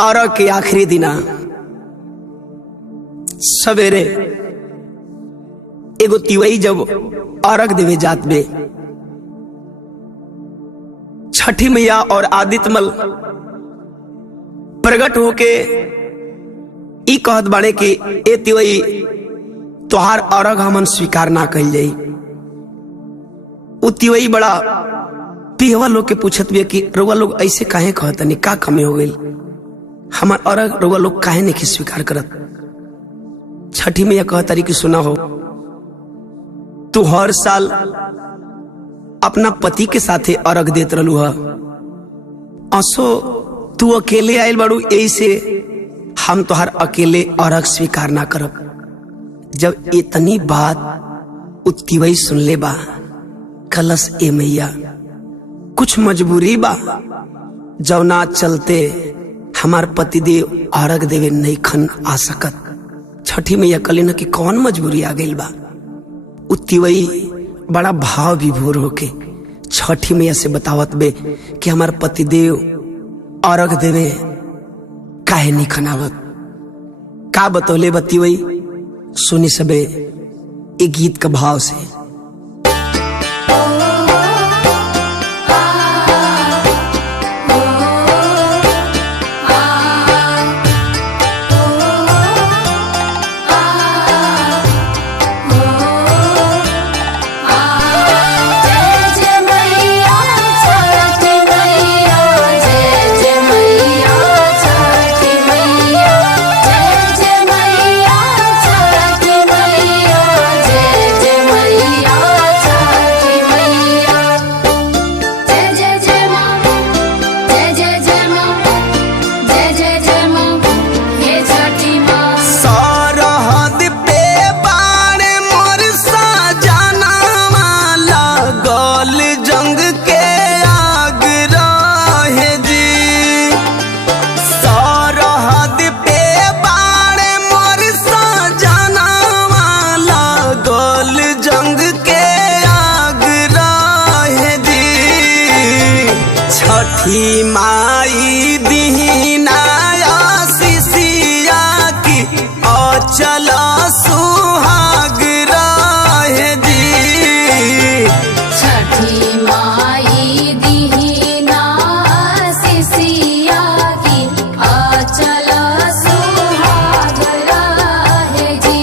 और के आखिरी दिना सवेरे एगो तिवई जब अर्घ देवे जात बे, छठी मैया और आदित्यमल प्रगट होके ई कहत बाड़े कि ए तिवई तोहार अर्घ हमन स्वीकार ना कइल जाई। उ तिवई बड़ा पिहवा लोग के पूछत बे कि रउआ लोग ऐसे काहे कहतनी, का कमी हो गइल, हमार अर्घ रउआ लोग काहे नहीं स्वीकार करत। छठी मैया कहतारी कि सुना हो, तू हर साल अपना पति के साथे अर्घ देत रहलू है, असो तू अकेले आयल बाड़ू, ऐसे हम तोहार अकेले अर्घ स्वीकार ना करब। जब इतनी बात तिवई सुन ले बा, कलश ए मैया कुछ मजबूरी बा जवना चलते हमार पतिदेव अर्घ देवे नहीं खन आ सकत। छठी मैया कली न कि कौन मजबूरी आ गई बा। तिवई बड़ा भाव विभोर होके छठी मैया से बतावत बे कि हमार पतिदेव अर्घ देवे काहे नहीं खनावत। का बतौले बा तिवई, सुनी सबे एक गीत का भाव से। छठी माई दीना आशीषिया की अचल सुहाग रहे जी। छठी माई दीना आशीषिया की अचल सुहाग रहे जी।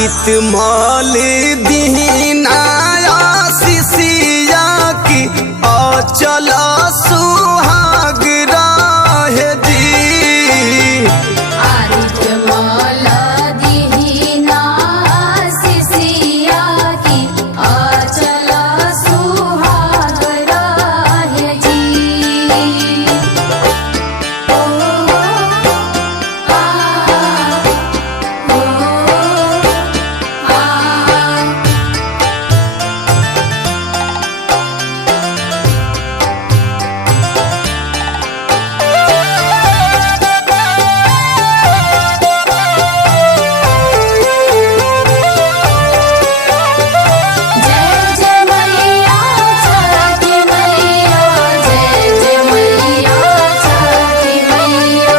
आदित मल दीनाया शिशिया की अचल सुहाग रहे जी। आदित्य मल दीना शिशिया की अचल सुहाग रहे जी। ओ आ जय जय मैया छठी मैया, जय जय मैया छठी मैया।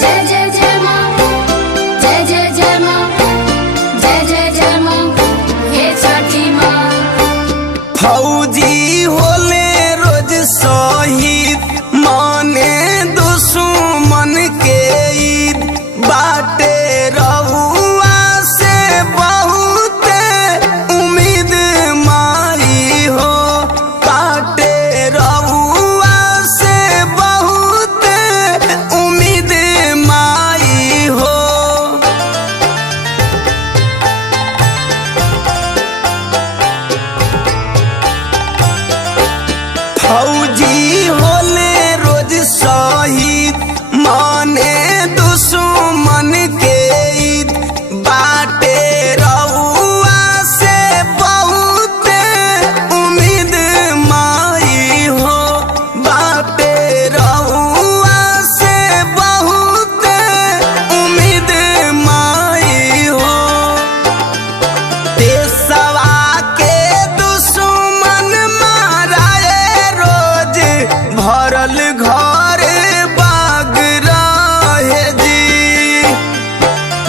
जय जय जय माँ, जय जय जय माँ, जय जय जय माँ, हे छठी माँ। फौजी होले रोज शहीद माने दुश्मन के ईद बाटे रहुआ से बहुत उम्मीद माई हो। बाटे रहुआ से बहुत उम्मीद माई हो। फौजी होले रोज शहीद माने दुश्मन के ईद बाटे रहुआ से बहुत उम्मीद माई हो। बाटे रहुआ से बहुत उम्मीद माई हो। देशवा के दुश्मन माराए रोज भरल घर बाग रहे जी।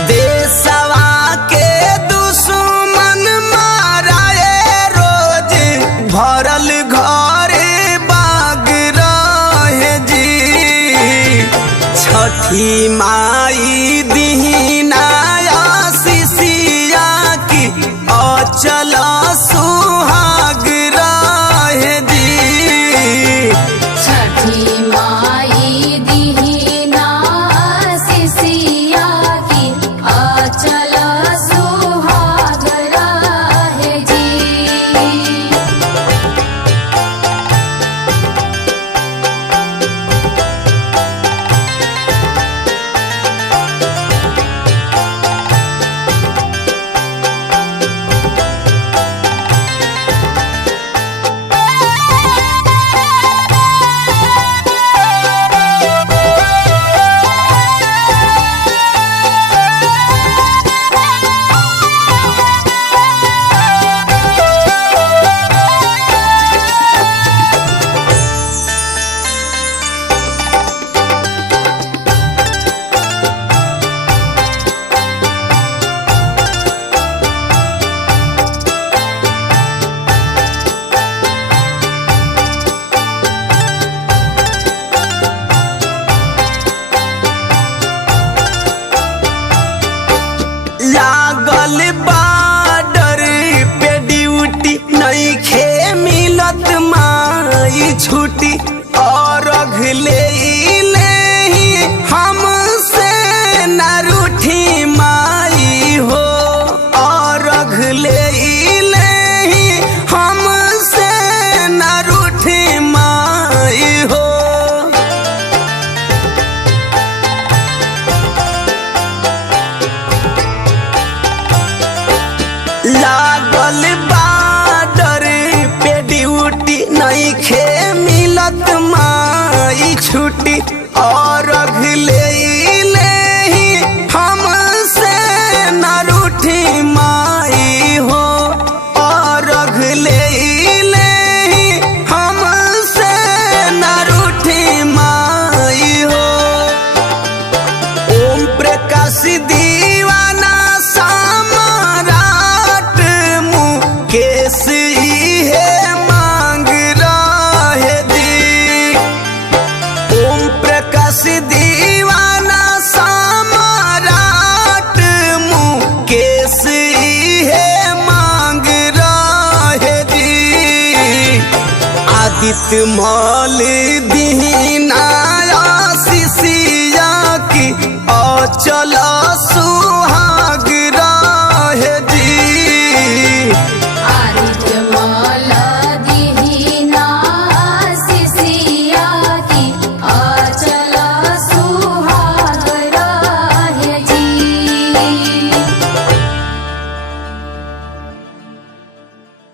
देशवा के दुश्मन माराए रोज भरल घर बाग रहे जी। छठी माई दीनाया शिशिया की अचल सुहाग रहे जी। छठी माई दीना शिशिया की अचल सुहाग रहे जी। लागल बॉर्डर पे ड्यूटी नइखे मिलत माई छुट्टी और अगले ही हमसे न रूठी माई हो। और अगले ही हमसे न रूठी माई हो। लागल बॉर्डर पे ड्यूटी नइखे मिलत माई छुट्टी और अगले ही हमसे न रूठी माई हो। और अगले ही हमसे न रूठी माई हो। ओम प्रकाश दीवाना सम्राट मुकेश इहे मांग रहे जी। ओम प्रकाश दीवाना आदित मल दीनाया शिशिया की अचल